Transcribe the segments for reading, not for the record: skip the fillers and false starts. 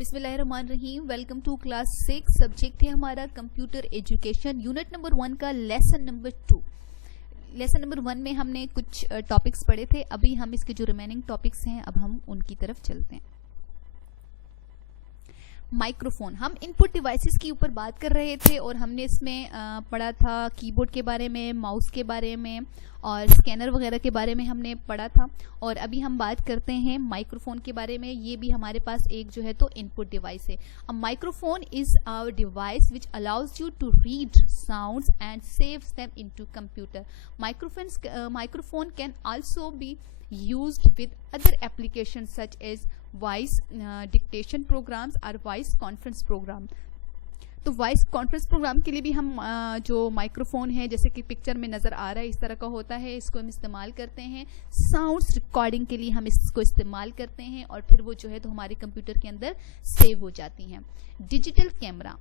बिस्मिल्लाहिर्रहमानिर्रहीम। Welcome to class 6। Subject है हमारा कंप्यूटर एजुकेशन, यूनिट नंबर 1 का लेसन नंबर 2। लेसन नंबर 1 में हमने कुछ टॉपिक्स पढ़े थे। अभी हम इसके जो रिमेनिंग टॉपिक्स हैं अब हम उनकी तरफ चलते हैं। माइक्रोफोन, हम इनपुट डिवाइसेस के ऊपर बात कर रहे थे और हमने इसमें पढ़ा था कीबोर्ड के बारे में, माउस के बारे में और स्कैनर वगैरह के बारे में हमने पढ़ा था। और अभी हम बात करते हैं माइक्रोफोन के बारे में। ये भी हमारे पास एक जो है तो इनपुट डिवाइस है। A microphone is a device which allows you to read sounds and saves them into computer. Microphone can also be used with other applications such as voice dictation programs or voice conference program। तो voice conference programme के लिए भी हम जो microphone है, जैसे कि picture में नज़र आ रहा है, इस तरह का होता है, इसको हम इस्तेमाल करते हैं। साउंड्स रिकॉर्डिंग के लिए हम इसको इस्तेमाल करते हैं और फिर वो जो है तो हमारे कंप्यूटर के अंदर सेव हो जाती हैं। डिजिटल कैमरा,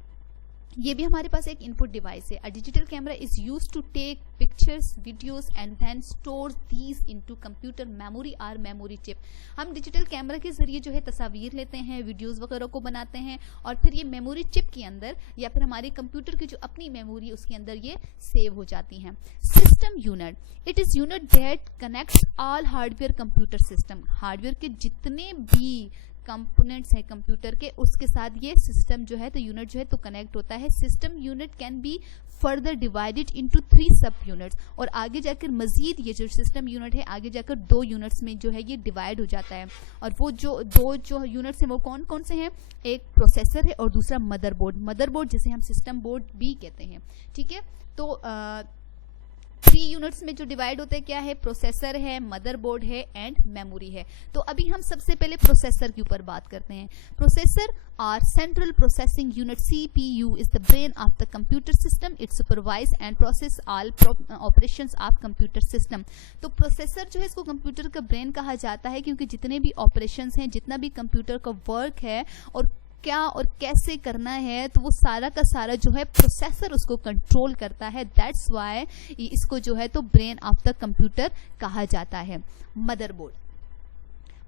ये भी हमारे पास एक इनपुट डिवाइस है। A digital camera is used to take pictures, videos and then store these into computer memory और मेमोरी चिप। हम डिजिटल कैमरा के जरिए जो है तस्वीर लेते हैं, वीडियोस वगैरह को बनाते हैं और फिर ये मेमोरी चिप के अंदर या फिर हमारे कंप्यूटर की जो अपनी मेमोरी उसके अंदर ये सेव हो जाती हैं। System unit, it is unit that connects all hardware computer system. Hardware के जितने भी कंपोनेंट्स है कंप्यूटर के, उसके साथ ये सिस्टम जो है तो यूनिट जो है तो कनेक्ट होता है। System unit can be further divided into 3 सब यूनिट्स। और आगे जाकर मजीद ये जो सिस्टम यूनिट है आगे जाकर 2 यूनिट्स में जो है ये डिवाइड हो जाता है। और वो जो 2 यूनिट्स हैं वो कौन कौन से हैं? एक प्रोसेसर है और दूसरा मदरबोर्ड। मदरबोर्ड जिसे हम सिस्टम बोर्ड भी कहते हैं, ठीक है। तो 3 यूनिट्स में जो डिवाइड होते हैं क्या है? प्रोसेसर है, मदरबोर्ड है एंड मेमोरी है। तो अभी हम सबसे पहले प्रोसेसर के ऊपर बात करते हैं। Processor or central processing unit, CPU is the brain of the computer system. It supervise and process all operations of computer system. तो प्रोसेसर जो है इसको कंप्यूटर का ब्रेन कहा जाता है क्योंकि जितने भी ऑपरेशंस हैं, जितना भी कंप्यूटर का वर्क है और क्या और कैसे करना है, तो वो सारा का सारा जो है प्रोसेसर उसको कंट्रोल करता है। दैट्स वाई इसको जो है तो ब्रेन ऑफ द कंप्यूटर कहा जाता है। Motherboard,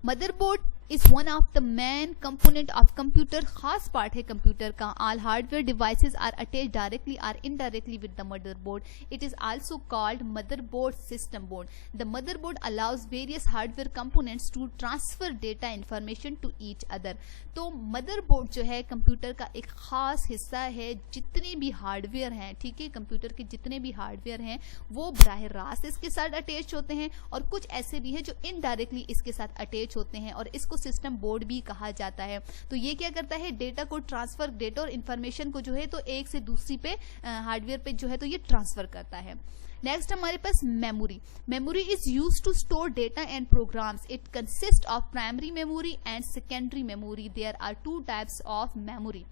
motherboard is one of the main component of computer. खास पार्ट है कंप्यूटर का। All hardware devices are attached directly और indirectly with the motherboard. It is also called motherboard system board. The motherboard allows various hardware components to transfer data information to each other. तो motherboard जो है computer का एक खास हिस्सा है। जितने भी हार्डवेयर हैं, ठीक है, कंप्यूटर के जितने भी हार्डवेयर हैं वो बराह रास्त इसके साथ अटैच होते हैं और कुछ ऐसे भी हैं जो इनडायरेक्टली इसके साथ अटैच होते हैं और इसको सिस्टम बोर्ड भी कहा जाता है। तो ये क्या करता है? डेटा को ट्रांसफर, डेटा और इंफॉर्मेशन को जो है तो एक से दूसरी पे हार्डवेयर पे जो है तो ये ट्रांसफर करता है। नेक्स्ट हमारे पास memory. Memory is used to store data and programs. It consist of primary memory and secondary memory. There are 2 types of memory.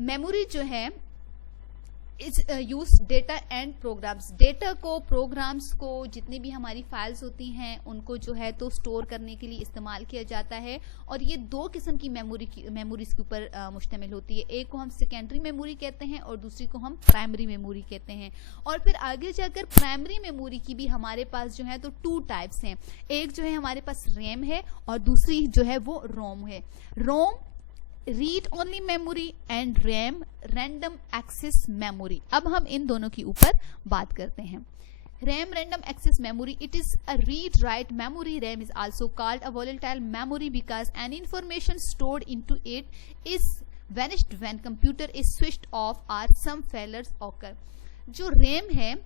Memory जो है is use data and programs. Data को, programs को, जितनी भी हमारी files होती हैं उनको जो है तो स्टोर करने के लिए इस्तेमाल किया जाता है। और ये 2 किस्म की मेमोरीज के ऊपर मुश्तमिल होती है। एक को हम सेकेंडरी मेमोरी कहते हैं और दूसरी को हम प्राइमरी मेमोरी कहते हैं। और फिर आगे जाकर प्राइमरी मेमोरी की भी हमारे पास जो है तो 2 टाइप्स हैं। एक जो है हमारे पास रैम है और दूसरी जो है वो रोम है। ROM read only memory and RAM random access memory. अब हम इन दोनों के ऊपर बात करते हैं। RAM random access memory, it is a read write memory. RAM is also called a volatile memory because any information stored into it is vanished when computer is switched off और सम फेलियर्स ऑकर। जो RAM है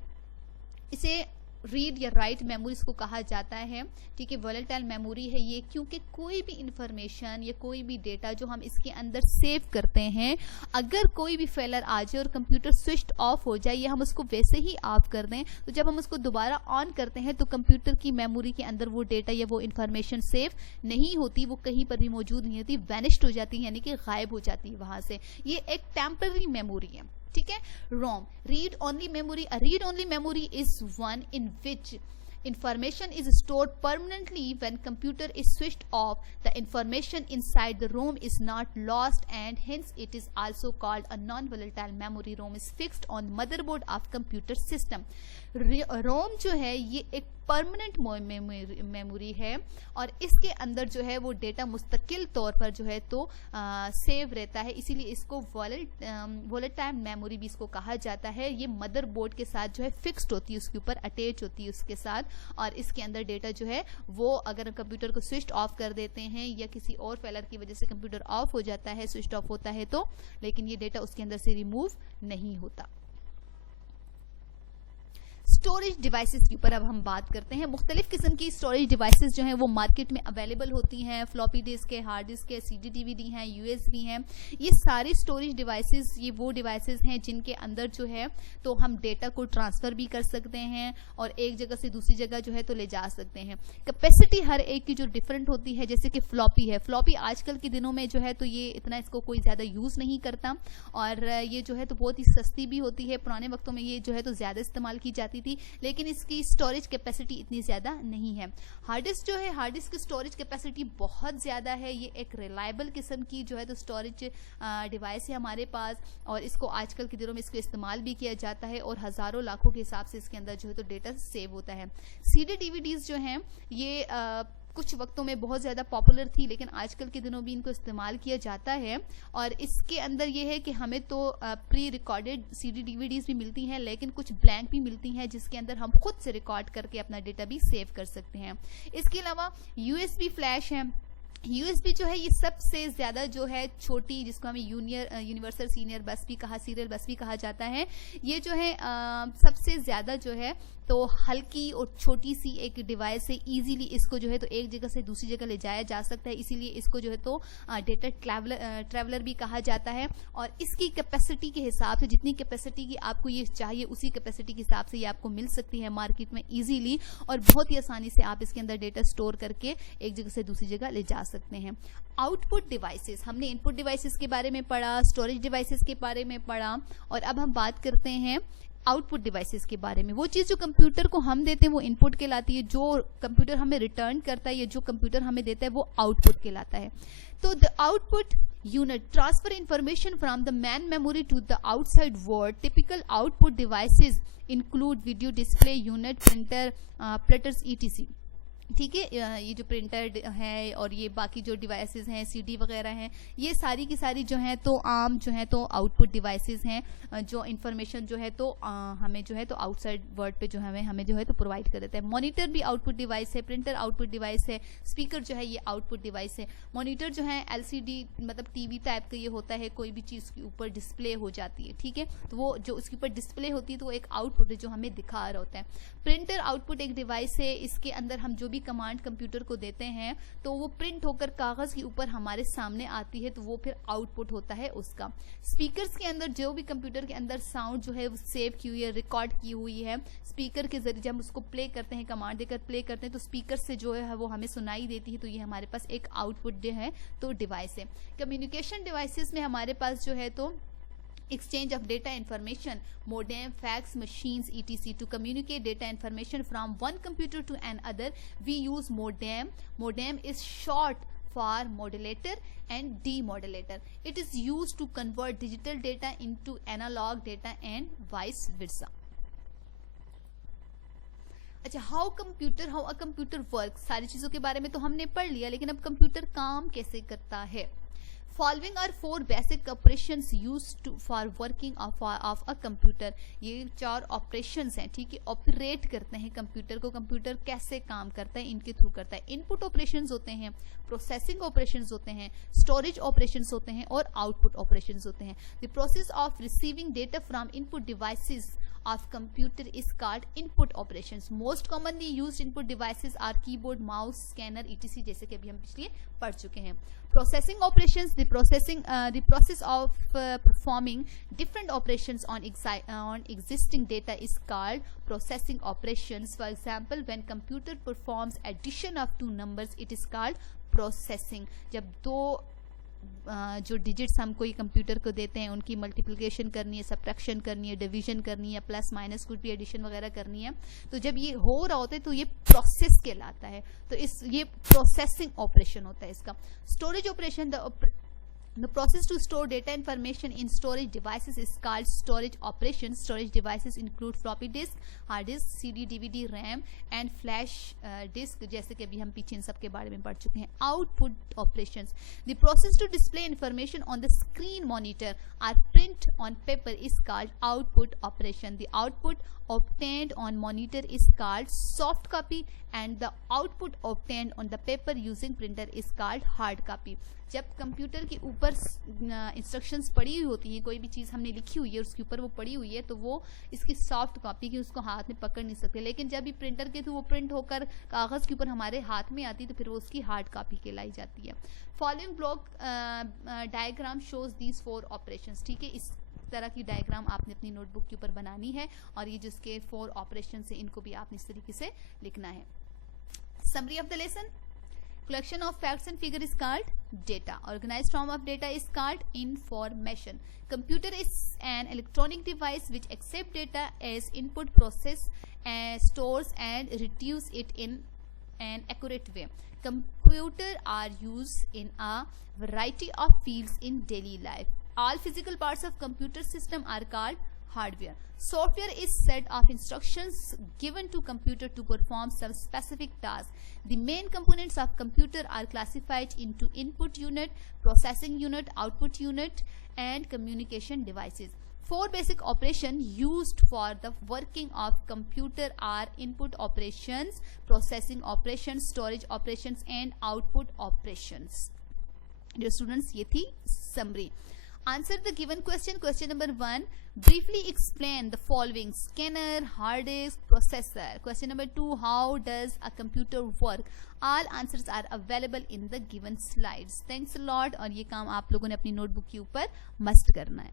इसे read या write memory इसको कहा जाता है, ठीक है। वोलेटाइल मेमोरी है ये क्योंकि कोई भी इंफॉर्मेशन या कोई भी डेटा जो हम इसके अंदर सेव करते हैं, अगर कोई भी फेलर आ जाए और कंप्यूटर स्विच्ड ऑफ हो जाए या हम उसको वैसे ही ऑफ कर दें, तो जब हम उसको दोबारा ऑन करते हैं तो कंप्यूटर की मेमोरी के अंदर वो डेटा या वो इंफॉर्मेशन सेव नहीं होती, वो कहीं पर भी मौजूद नहीं होती, वैनिश्ड हो जाती है, यानी कि गायब हो जाती है वहां से। ये एक टेम्पररी मेमोरी है, ठीक है। ROM, read only memory. A read only memory is one in which information is stored permanently when computer is switched off. The information inside the ROM is not lost and hence it is also called a non-volatile memory. ROM is fixed on motherboard of computer system. रोम जो है ये एक permanent memory है और इसके अंदर जो है वो डेटा मुस्तकिल तौर पर जो है तो सेव रहता है, इसीलिए इसको वोलेटाइल मेमोरी भी इसको कहा जाता है। ये मदरबोर्ड के साथ जो है फिक्स्ड होती है, उसके ऊपर अटैच होती है उसके साथ, और इसके अंदर डेटा जो है वो अगर कंप्यूटर को स्विच ऑफ कर देते हैं या किसी और फेलर की वजह से कंप्यूटर ऑफ हो जाता है, स्विच ऑफ होता है तो, लेकिन ये डेटा उसके अंदर से रिमूव नहीं होता। स्टोरेज डिवाइसेस के ऊपर अब हम बात करते हैं। मुख्तलिफ किस्म की स्टोरेज डिवाइसेस जो हैं वो मार्केट में अवेलेबल होती हैं। फ्लॉपी डिस्क है, हार्ड डिस्क है, CD DVD हैं, USB हैं। ये सारी स्टोरेज डिवाइसेस ये वो डिवाइसेस हैं जिनके अंदर जो है तो हम डेटा को ट्रांसफ़र भी कर सकते हैं और एक जगह से दूसरी जगह जो है तो ले जा सकते हैं। कैपेसिटी हर एक की जो डिफरेंट होती है, जैसे कि फ्लॉपी है, फ्लॉपी आजकल के दिनों में जो है तो ये इतना इसको कोई ज़्यादा यूज़ नहीं करता और ये जो है तो बहुत ही सस्ती भी होती है। पुराने वक्तों में ये जो है तो ज़्यादा इस्तेमाल की जाती थी, लेकिन इसकी स्टोरेज कैपेसिटी इतनी ज़्यादा नहीं है। हार्ड डिस्क जो है, हार्ड डिस्क की स्टोरेज कैपेसिटी बहुत ज़्यादा है। ये एक रिलायबल किस्म की जो है तो स्टोरेज डिवाइस है हमारे पास और इसको आजकल के दिनों में इसको इस्तेमाल भी किया जाता है और हज़ारों लाखों के हिसाब से इसके अंदर जो है तो डेटा सेव होता है। CD DVDs जो हैं ये कुछ वक्तों में बहुत ज़्यादा पॉपुलर थी, लेकिन आजकल के दिनों भी इनको इस्तेमाल किया जाता है और इसके अंदर ये है कि हमें तो प्री रिकॉर्डेड CD DVDs भी मिलती हैं, लेकिन कुछ ब्लैंक भी मिलती हैं जिसके अंदर हम खुद से रिकॉर्ड करके अपना डेटा भी सेव कर सकते हैं। इसके अलावा USB फ्लैश है। USB जो है ये सबसे ज़्यादा जो है छोटी, जिसको हमें यूनिवर्सल सीनियर बस भी कहा, सीरियल बस भी कहा जाता है, ये जो है सबसे ज़्यादा जो है तो हल्की और छोटी सी एक डिवाइस है। इजीली इसको जो है तो एक जगह से दूसरी जगह ले जाया जा सकता है, इसीलिए इसको जो है तो डेटा ट्रैवलर भी कहा जाता है और इसकी कैपेसिटी के हिसाब से, जितनी कैपेसिटी की आपको ये चाहिए उसी कैपेसिटी के हिसाब से ये आपको मिल सकती है मार्केट में इजीली और बहुत ही आसानी से आप इसके अंदर डेटा स्टोर करके एक जगह से दूसरी जगह ले जा सकते हैं। आउटपुट डिवाइसेस, हमने इनपुट डिवाइसेस के बारे में पढ़ा, स्टोरेज डिवाइसेस के बारे में पढ़ा और अब हम बात करते हैं आउटपुट डिवाइसेस के बारे में। वो चीज़ जो कंप्यूटर को हम देते हैं वो इनपुट कहलाती है, जो कंप्यूटर हमें रिटर्न करता है या जो कंप्यूटर हमें देता है वो आउटपुट कहलाता है। तो the output unit transfer information from the main memory to the outside world. Typical output devices include video display unit, printer, plotters ETC। ठीक है, ये जो प्रिंटर है और ये बाकी जो डिवाइसेस हैं, CD वगैरह हैं, ये सारी की सारी जो हैं तो आम जो हैं तो आउटपुट डिवाइसेस हैं जो इंफॉर्मेशन जो है तो हमें जो है तो आउटसाइड वर्ल्ड पे जो हमें जो है तो प्रोवाइड कर देता है। मॉनिटर भी आउटपुट डिवाइस है, प्रिंटर आउटपुट डिवाइस है, स्पीकर जो है ये आउटपुट डिवाइस है। मॉनिटर जो है LCD मतलब TV टाइप का ये होता है, कोई भी चीज़ के ऊपर डिस्प्ले हो जाती है। ठीक है, तो वो जो उसके ऊपर डिस्प्ले होती है तो वो एक आउटपुट है जो हमें दिखा रहा होता है। प्रिंटर आउटपुट एक डिवाइस है, इसके अंदर हम जो भी कमांड कंप्यूटर को देते हैं तो वो प्रिंट होकर कागज़ के ऊपर हमारे सामने आती है, तो वो फिर आउटपुट होता है उसका। स्पीकर्स के अंदर जो भी कंप्यूटर के अंदर साउंड जो है वो सेव की हुई है, रिकॉर्ड की हुई है, स्पीकर के जरिए जब हम उसको प्ले करते हैं, कमांड देकर प्ले करते हैं तो स्पीकर से जो है वो हमें सुनाई देती है, तो ये हमारे पास एक आउटपुट जो है तो डिवाइस है। कम्युनिकेशन डिवाइसेस में हमारे पास जो है तो exchange of data information, modem, fax machines, etc. To communicate data information from one computer to another, we use modem. Modem is short for modulator and demodulator. It is used to convert digital data into analog data and vice versa. अच्छा, how a computer work, सारी चीज़ों के बारे में तो हमने पढ़ लिया, लेकिन अब कंप्यूटर काम कैसे करता है। Following are 4 basic operations used for working of a computer. ये 4 ऑपरेशंस हैं, ठीक है, ऑपरेट करते हैं कंप्यूटर को, कंप्यूटर कैसे काम करता है इनके थ्रू करता है। इनपुट ऑपरेशंस होते हैं, प्रोसेसिंग ऑपरेशंस होते हैं, स्टोरेज ऑपरेशंस होते हैं और आउटपुट ऑपरेशंस होते हैं। The process of receiving data from input devices of computer is called input operations. Most commonly used input devices are keyboard, mouse, scanner, etc. जैसे कि अभी हम पिछले पढ़ चुके हैं। Processing operations, the process of performing different operations on existing data is called processing operations. For example, when computer performs addition of 2 numbers, it is called processing. जब दो जो डिजिट्स हम कोई कंप्यूटर को देते हैं उनकी मल्टीप्लिकेशन करनी है, सब्ट्रैक्शन करनी है, डिवीजन करनी है, प्लस माइनस कुछ भी एडिशन वगैरह करनी है, तो जब ये हो रहा होता है तो ये प्रोसेस कहलाता है। तो ये प्रोसेसिंग ऑपरेशन होता है इसका। Storage operation, The process to store data information in storage devices is called storage operations. Storage devices include floppy disk, hard disk, CD, DVD, RAM and flash disk, जैसे कि अभी हम पीछे इन सब के बारे में पढ़ चुके हैं. Output operations. The process to display information on the screen monitor or print on paper is called output operation. The output obtained on monitor is called soft copy and the output obtained on the paper using printer is called hard copy. जब computer के ऊपर instructions पड़ी हुई होती हैं, कोई भी चीज़ हमने लिखी हुई है उसके ऊपर वो पड़ी हुई है, तो वो इसकी सॉफ्ट कॉपी की उसको हाथ में पकड़ नहीं सकते. लेकिन जब भी प्रिंटर के थ्रू वो प्रिंट होकर कागज़ के ऊपर हमारे हाथ में आती है तो फिर वो उसकी हार्ड कॉपी कहलाई जाती है. Following block diagram shows these 4 operations. ठीक है, इस तरह की डायग्राम आपने अपनी नोटबुक के ऊपर बनानी है और ये जिसके 4 ऑपरेशन है इनको भी आपने इस तरीके से लिखना है. Summary of the lesson. Collection of facts and figure is called data. Organized form of data is called information. Computer is an electronic device which accepts data as input, process, stores and retrieves it in an accurate way. Computers are used in a variety of fields in daily life. All physical parts of computer system are called hardware. Software is set of instructions given to computer to perform some specific task. The main components of computer are classified into input unit, processing unit, output unit and communication devices. 4 basic operations used for the working of computer are input operations, processing operations, storage operations and output operations. Dear students, ये थी summary. Answer the given question. Question number 1. Briefly explain the following: scanner, hard disk, processor. Question number 2. How does a computer work? All answers are available in the given slides. Thanks a lot. और ये काम आप लोगों ने अपनी notebook के ऊपर must करना है.